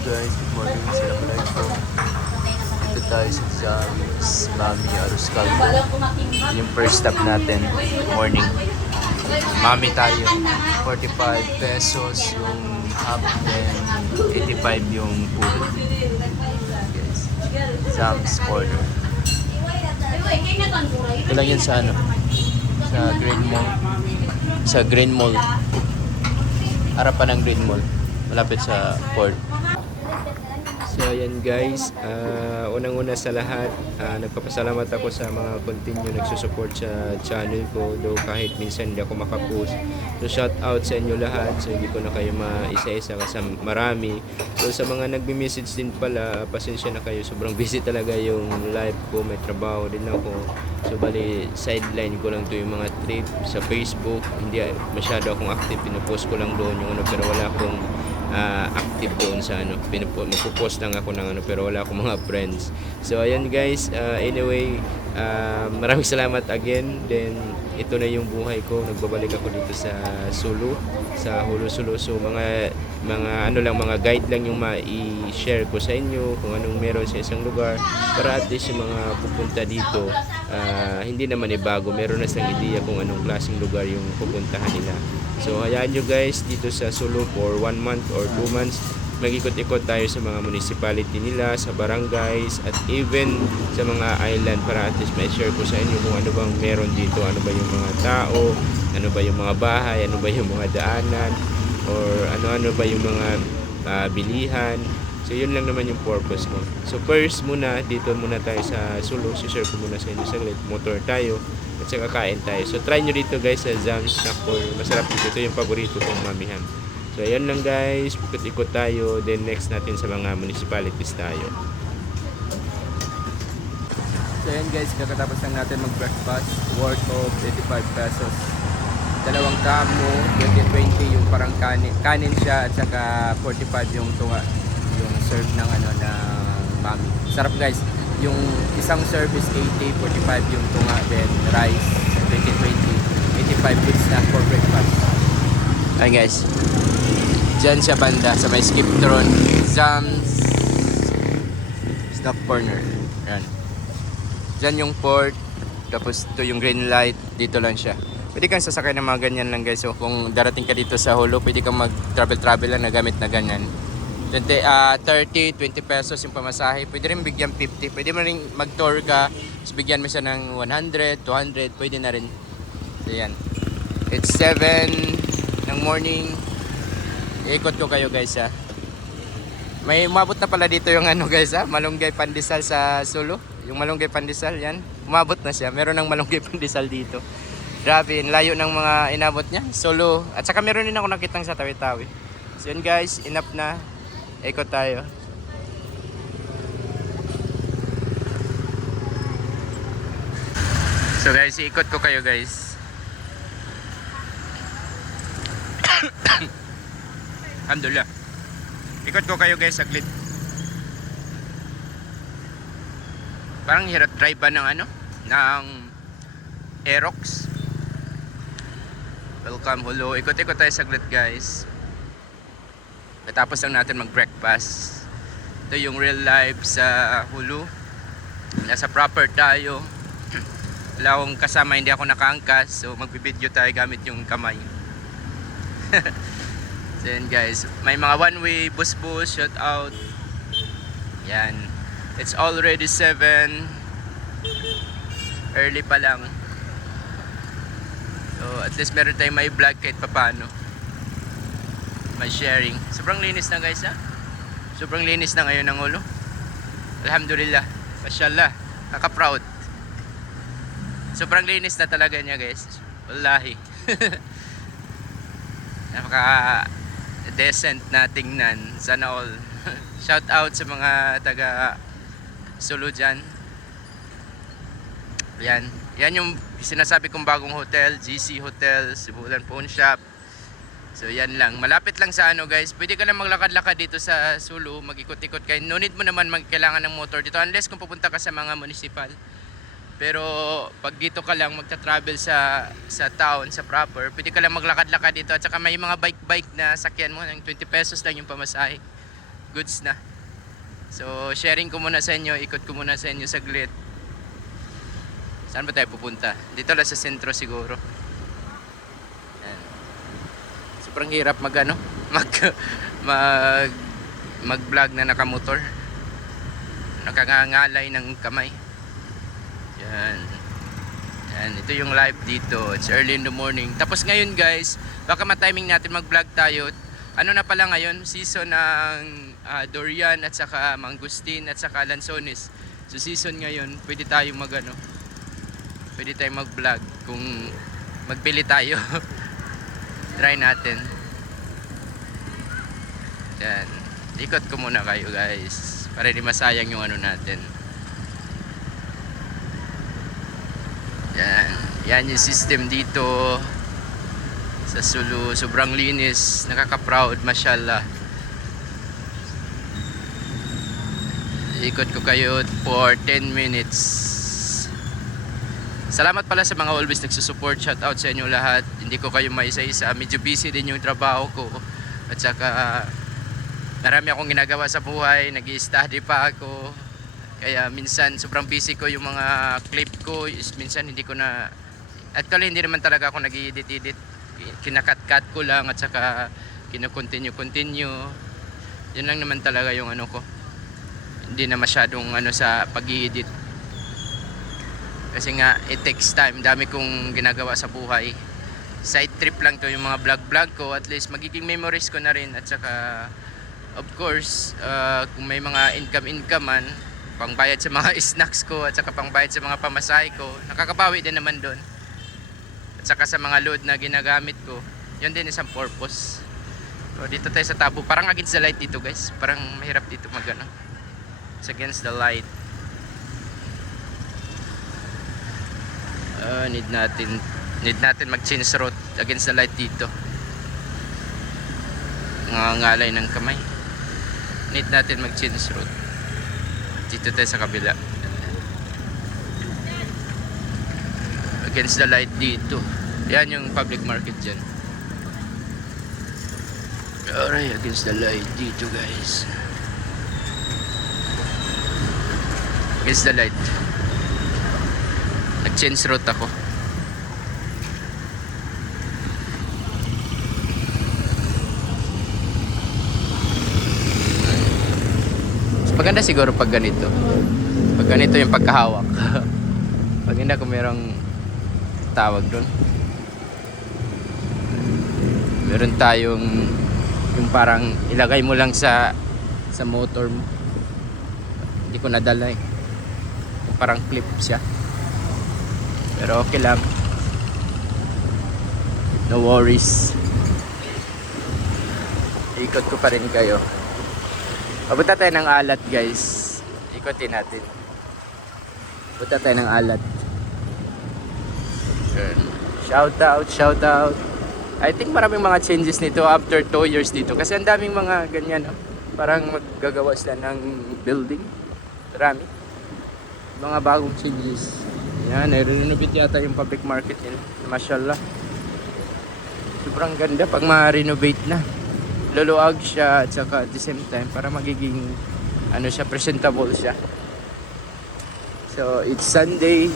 guys, good morning. Assalamualaikum. Dito tayo sa Jams Mami Aruscaldo. Yung first stop natin, morning. Mami tayo, 45 pesos yung half and 85 yung full. Guys, Jams Corner. Ito lang yun sa ano? Sa Green Mall. Sa Green Mall. Harapan ng Green Mall. Malapit sa port. So ayan guys, unang-una sa lahat, nagpapasalamat ako sa mga continue nagsusupport sa channel ko, though kahit minsan hindi ako makapost. So shout out sa inyo lahat, so hindi ko na kayo maisa-isa kasi marami. So sa mga nagme-message din pala, pasensya na kayo, sobrang busy talaga yung live ko, may trabaho din ako. So bali, sideline ko lang to yung mga trip sa Facebook, hindi masyado akong active, pinupost ko lang doon yung ano, pero wala akong active doon sa ano, magpo-post lang ako ng ano, pero wala akong mga friends. So ayan guys, anyway, maraming salamat again. Then ito na yung buhay ko, nagbabalik ako dito sa Sulu, sa Hulu Sulu. So mga ano lang, mga guide lang yung ma-i-share ko sa inyo kung anong meron sa isang lugar, para at least yung mga pupunta dito, hindi naman bago, meron na silang idea kung anong klaseng lugar yung pupuntahan nila. So hayaan nyo guys, dito sa Sulu for 1 month or 2 months, mag-ikot-ikot tayo sa mga municipality nila, sa barangays, at even sa mga island, para at least may share ko sa inyo kung ano bang meron dito, ano ba yung mga tao, ano ba yung mga bahay, ano ba yung mga daanan, or ano-ano ba yung mga bilihan. So yun lang naman yung purpose ko. So first muna, dito muna tayo sa Sulu, share ko muna sa inyo saglit, motor tayo at saka kain tayo. So try nyo dito guys sa Jams Snackport, masarap dito, ito yung paborito kong mamihan. So ayan lang guys, ikot-ikot tayo, then next natin sa mga municipalities tayo. So ayan guys, kakatapos lang natin mag-breakfast, worth of 85 pesos. Dalawang kamo, 2020 yung parang kanin siya, at saka 45 yung tunga, yung serve ng ano na mami. Sarap guys. Yung isang serve is 80, 45 yung tunga, then rice 2020, 85 goods na for breakfast. Ayan guys, dyan siya banda sa may Skiptron Jams Snack Corner. Ayan, dyan yung port, tapos ito yung green light, dito lang siya. Pwede kang sasakay ng mga ganyan lang guys. So kung darating ka dito sa Hulu, pwede kang mag-travel lang na gamit na ganyan. 30, 20 pesos yung pamasahe. Pwede rin bigyan 50. Pwede mo rin mag-tour ka, so bigyan mo siya ng 100, 200, pwede na rin. So yan, it's 7 ng morning. Iikot ko kayo guys ha. May umabot na pala dito yung ano guys ha, Malunggay Pandesal sa Sulu. Yung Malunggay Pandesal yan, umabot na siya. Meron ng Malunggay Pandesal dito. Grabe, layo ng mga inabot niya, Sulu. At saka meron din ako nakitang sa Tawi-Tawi. So yun guys, enough na. Ikot tayo. So guys, ikot ko kayo guys. Alhamdulillah. Ikot ko kayo guys saglit. Parang hirap drive ba ng ano? Ng Aerox. Welcome Hulu. Ikot-ikot tayo saglit guys. Tapos lang natin mag-breakfast. Ito yung real life sa Hulu. Nasa proper tayo. Wala akong kasama, hindi ako nakaangkas. So magbibideo tayo gamit yung kamay. So yan guys, may mga one-way bus-bus, shout out. Yan. It's already 7. Early pa lang. So at least meron tayong may vlog kahit papano. May sharing. Sobrang linis na guys ha. Sobrang linis na ngayon ng Hulu. Alhamdulillah. Mashallah. Kaka-proud. Sobrang linis na talaga niya guys. Wallahi. Napaka-decent na tingnan. Sana all. Shout out sa mga taga Sulu dyan. Yan. Yan yung sinasabi kong bagong hotel. GC Hotel, Sibulan Pawn Shop. So yan lang, malapit lang sa ano guys. Pwede ka lang maglakad-lakad dito sa Sulu, mag-ikot-ikot kayo. No need mo naman kailangan ng motor dito unless kung pupunta ka sa mga municipal. Pero pag dito ka lang magta-travel sa town, sa proper, pwede ka lang maglakad-lakad dito. At saka may mga bike-bike na sakyan mo, ng 20 pesos lang yung pamasahe. goods na. So sharing ko muna sa inyo, ikot ko muna sa inyo saglit. Saan ba tayo pupunta? Dito lang sa sentro siguro. Yan. Sobrang hirap mag ano, mag mag-vlog na nakamotor. Nakangangalay ng kamay. Yan. Yan, ito yung live dito. It's early in the morning. Tapos ngayon guys, baka ma-timing natin mag-vlog tayo. Ano na pala ngayon, season ng durian at saka mangustin at saka lansones. So season ngayon, pwede tayong pwede tayong mag-vlog kung magpili tayo. Try natin. Yan. Ikot ko muna kayo guys para di masayang yung ano natin. Yan. Yan yung system dito sa Sulu. Sobrang linis. Nakaka-proud. Mashallah. Ikot ko kayo for 10 minutes. Salamat pala sa mga always nagsusupport. Shout out sa inyo lahat. Hindi ko kayo maisa-isa. Medyo busy din yung trabaho ko. At saka marami akong ginagawa sa buhay. Nag-i-study pa ako. Kaya minsan sobrang busy ko yung mga clip ko. Minsan hindi ko na, actually hindi naman talaga ako nag-i-edit. Kinakat-cut ko lang at saka kino-continue. Yun lang naman talaga yung ano ko. Hindi na masyadong ano sa pag-i-edit. Kasi nga it takes time. Dami kong ginagawa sa buhay. Side trip lang to yung mga vlog ko. At least magiging memories ko na rin. At saka of course kung may mga income man, pangbayad sa mga snacks ko at saka pangbayad sa mga pamasahe ko, nakakabawi din naman doon. At saka sa mga load na ginagamit ko, yun din isang purpose. So dito tayo sa Tabo, parang against the light dito guys, parang mahirap dito magano. It's against the light. Need natin mag-change route against the light dito. Nangangalay ng kamay. Need natin mag-change route. Dito tayo sa kabila. Against the light dito. Yan yung public market dyan. Alright, against the light dito guys. Against the light. Nag-change route ako. Maganda siguro pag ganito. Pag ganito yung pagkahawak. Maganda kung merong tawag doon. Meron tayong yung parang ilagay mo lang sa motor mo. Hindi ko nadala eh. Parang clip siya. Pero okay lang. No worries. Ikot ko pa rin kayo. Papunta tayo ng Alat guys. Ikotin natin. Punta tayo ng Alat. Shout out. I think maraming mga changes nito after 2 years dito. Kasi ang daming mga ganyan. No? Parang maggagawa sila ng building. Marami. Mga bagong changes. Yan, nai-renovate yata yung public market nila. Mashallah. Sobrang ganda pag ma-renovate na. Luluag siya at saka at the same time para magiging ano siya, presentable siya. So it's Sunday.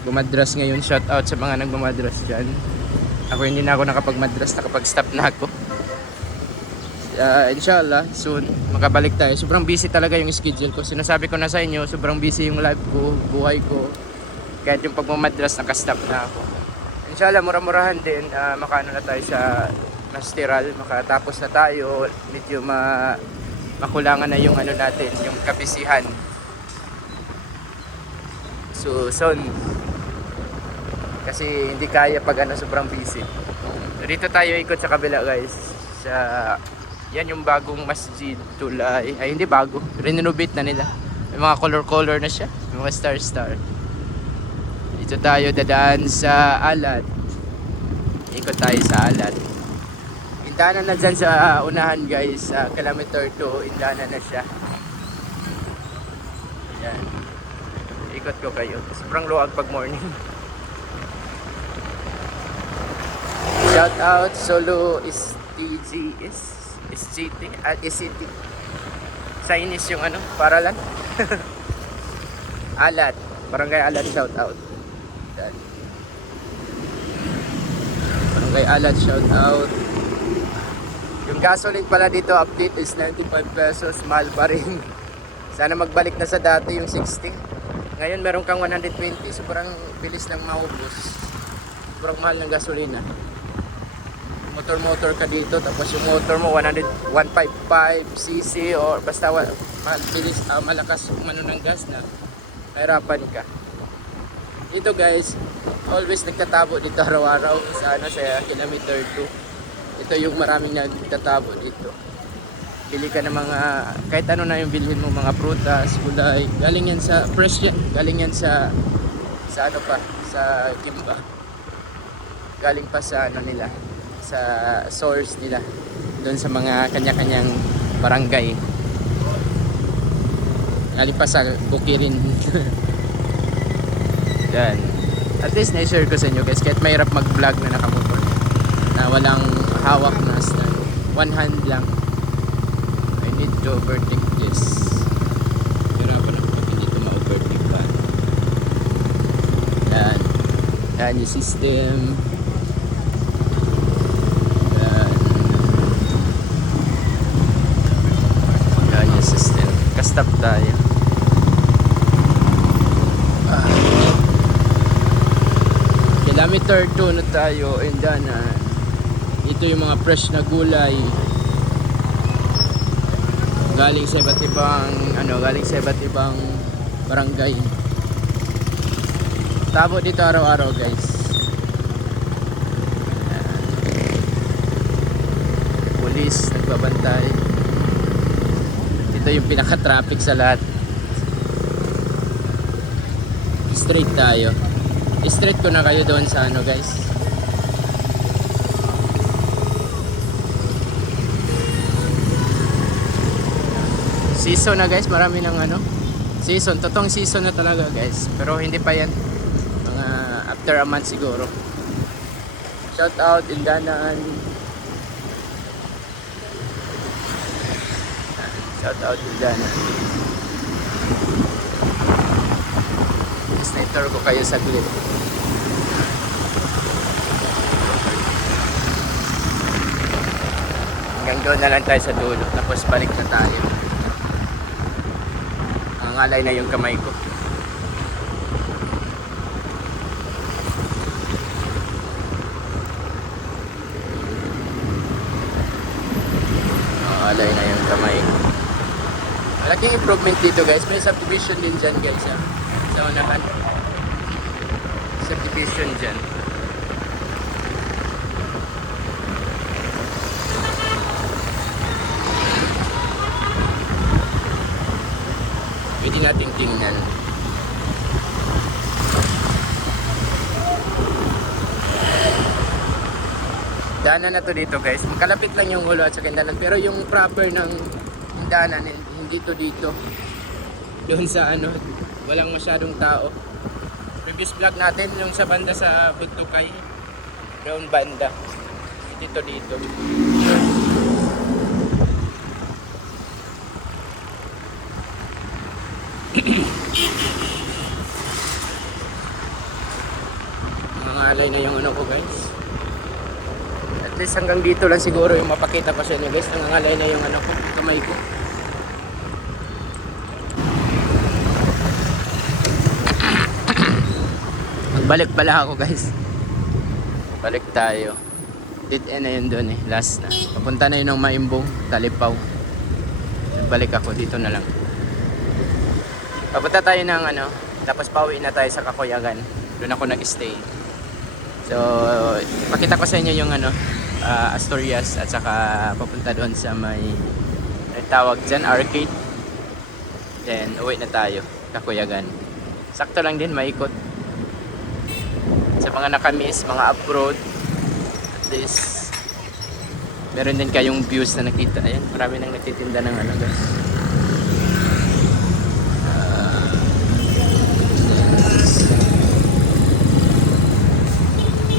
Gumadras ngayon. Shout out sa mga nagmamadras dyan. Ako hindi na ako nakapagmadras, nakapag-stop na ako. Inshallah soon makabalik tayo. Sobrang busy talaga yung schedule ko. Sinasabi ko na sa inyo, sobrang busy yung life ko, buhay ko. Kahit yung pagmamadras nakastop na ako. Inshallah mura-murahan din, makaano na tayo sa masteral, makatapos na tayo, medyo makulangan na yung ano natin, yung kabisihan. So soon, kasi hindi kaya pag ano sobrang busy. Dito tayo ikot sa kabila guys. Sa yan yung bagong Masjid Tulay. Ay hindi bago, renovate na nila. May mga color na siya, may mga star. Dito tayo dadaan sa Alat. Ikot tayo sa Alat. Indanan na dyan sa unahan guys, kilometer 2, indanan na siya. Yan. Ikot ko kayo. Sobrang luwag pag morning. Shout out Solo is TGS. SCT, SCT. Chinese yung ano, paralan. Alat. Barangay Alat, shout out. Yan. Barangay Alat, shout out. Yung gasoline pala dito, update is 95 pesos. Mahal pa rin. Sana magbalik na sa dati yung 60. Ngayon meron kang 120. Sobrang bilis lang maubos. Sobrang mahal ng gasolina. Motor ka dito, tapos yung motor mo 155 cc or basta malakas umano ng gas na mahirapan ka. Dito guys, always nagtatabo dito araw-araw sa kilometer 2. Ito yung maraming nagtatabo dito. Bili ka ng mga kahit ano na yung bilhin mo, mga prutas, gulay, galing yan sa fresh yan, galing yan sa Kimba, galing pa sa nila, sa source nila doon sa mga kanya-kanyang barangay, galing pa sa Bukirin. Yan, at least na-share ko sa inyo guys, kahit mahirap mag-vlog na nakamotor na walang hawak na stand, one hand lang. I need to overtake this. Hirapan ako pag hindi ito ma-overtake pa. Yan yung system. Stop tayo. Kilometer 2 na tayo, and then ito yung mga fresh na gulay galing sa iba't ibang barangay. Tabo dito araw-araw guys. Pulis nagbabantay. Ito yung pinaka-traffic sa lahat. Straight tayo. Straight ko na kayo doon sa guys. Season na guys, marami ng season, totoong season na talaga guys. Pero hindi pa yan. Mga after a month siguro. Shout out Indanan. Shout out dyan. Sniper ko kayo saglit. Hanggang doon na lang tayo sa dulo. Tapos balik na tayo. Ang alay na yung kamay ko. Ang alay na yung kamay ko. Malaking improvement dito guys. May subdivision din dyan guys sa unahan. Subdivision dyan. Pwede natin tingnan. Daanan na to dito guys. Kalapit lang yung ulo at saka danan. Pero yung proper ng daanan dito doon sa walang masyadong tao. Previous vlog natin yung sa banda sa Buntukay, doon banda dito mga alay na yung ko guys. At least hanggang dito lang siguro yung mapakita ko sa inyo guys. Nangangalay na yung kamay ko. Balik pala ako guys. Balik tayo. Dead end na yun doon last na. Papunta na yun ng Maimbong, Talipaw. Balik ako, dito na lang. Papunta tayo ng tapos pauwi na tayo sa Kakuyagan. Doon ako nag-stay. So, pakita ko sa inyo yung Asturias at saka papunta doon sa may tawag dyan, arcade. Then, uwi na tayo, Kakuyagan. Sakto lang din, maikot. Sa mga nakamiss, mga abroad, at least meron din kayong views na nakita. Ayan, marami nang nagtitinda ng guys.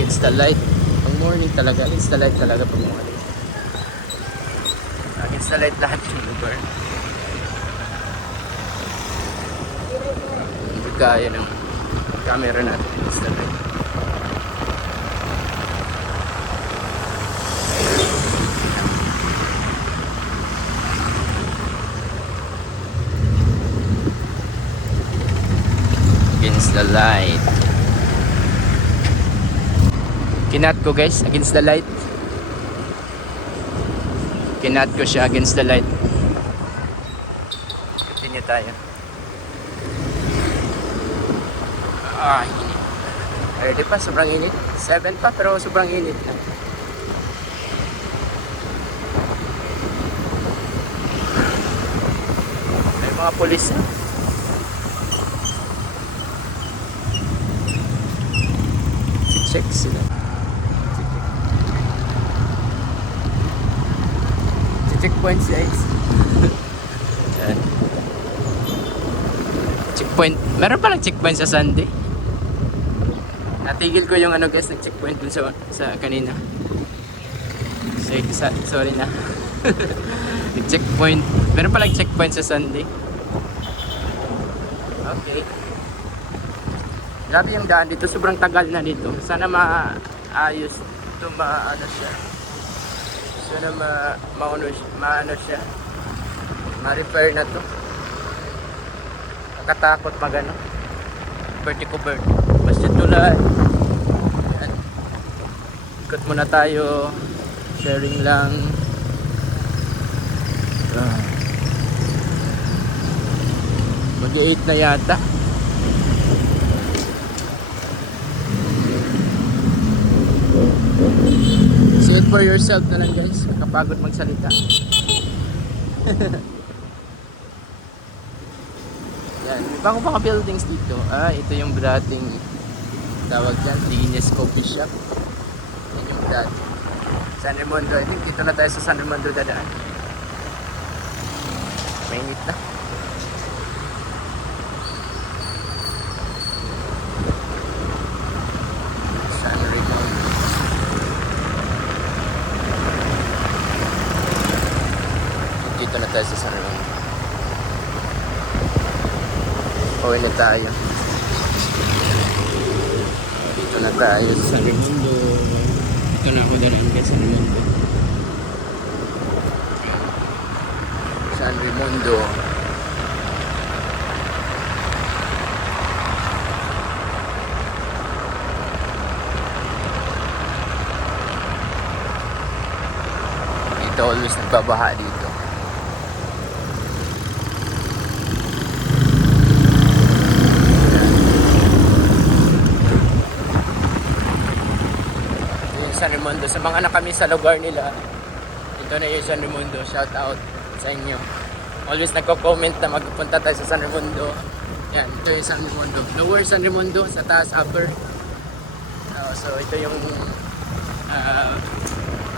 It's the light. Pag morning talaga, it's the light talaga pag morning. against the light lahat yung lugar. Hindi kaya ng camera natin against the light. Against the light. Kinat ko guys, against the light. Kinat ko siya against the light. Continue tayo. Init. Ready pa, sobrang init. 7 pa pero sobrang init. May mga pulis na. Check sila. Checkpoint guys. Checkpoint. Meron palang checkpoint sa Sunday. Natigil ko yung guys, nag-checkpoint dun sa kanina. Sorry na. Checkpoint. Meron palang checkpoint sa Sunday. Okay. Grabe yung daan dito, sobrang tagal na dito. Sana maayos ito, maano siya. Sana maano siya. Ma-repair na to. Nakatakot magano. Vertigo bird. Basta tulad. Ayan. Ikot muna tayo. Sharing lang. Mag-8 na yata. See it for yourself na lang guys. Nakapagod magsalita. Yan. May bago mga buildings dito. Ito yung dating tawag dyan, Linis Coffee Shop. Yan yung dating San Raimundo. I think dito na tayo sa San Raimundo dadaan. Mainit na. San Raimundo. Dito na tayo sa San Raimundo. Uwi na tayo. Dito na tayo sa San Raimundo. Dito na ako daraan kay San Raimundo. San Raimundo. Dito always nagbabaha dito. San Raimundo. Sa mga anak kami sa lugar nila, ito na yung San Raimundo. Shout out sa inyo. Always nagko-comment na magpunta tayo sa San Raimundo. Yan, ito yung San Raimundo. Lower San Raimundo, sa taas upper. So ito yung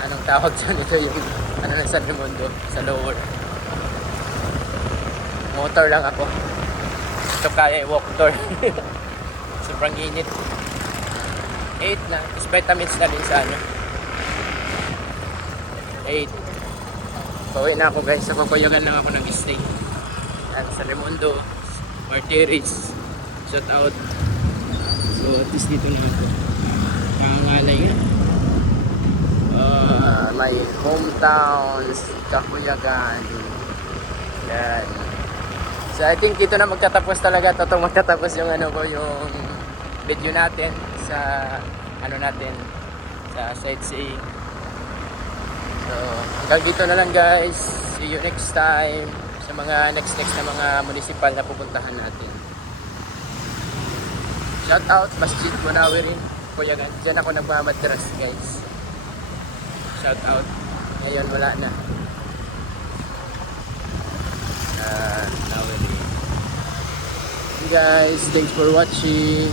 anong tawag dyan? Ito yung ng San Raimundo sa lower. Motor lang ako. Ito kaya i-walk tour. Sobrang init. 8 na. Is vitamins na din sa 8. Pauwi na ako guys. Sa Papayagan lang ako nag-stay. Yan, San Raimundo. Martires. Shout out. So at least dito na ako. Kangalay nga. My hometown, Kakuyagan. Yan. So I think dito na magtatapos talaga. Totoong magtatapos yung yung video natin sa natin sa sightseeing. So hanggang dito na lang guys. See you next time sa mga next na mga municipal na pupuntahan natin. Shout out Masjid Munawirin Kuyagan. Diyan ako nagmamadras guys. Shout out. Ngayon wala na. Guys, thanks for watching.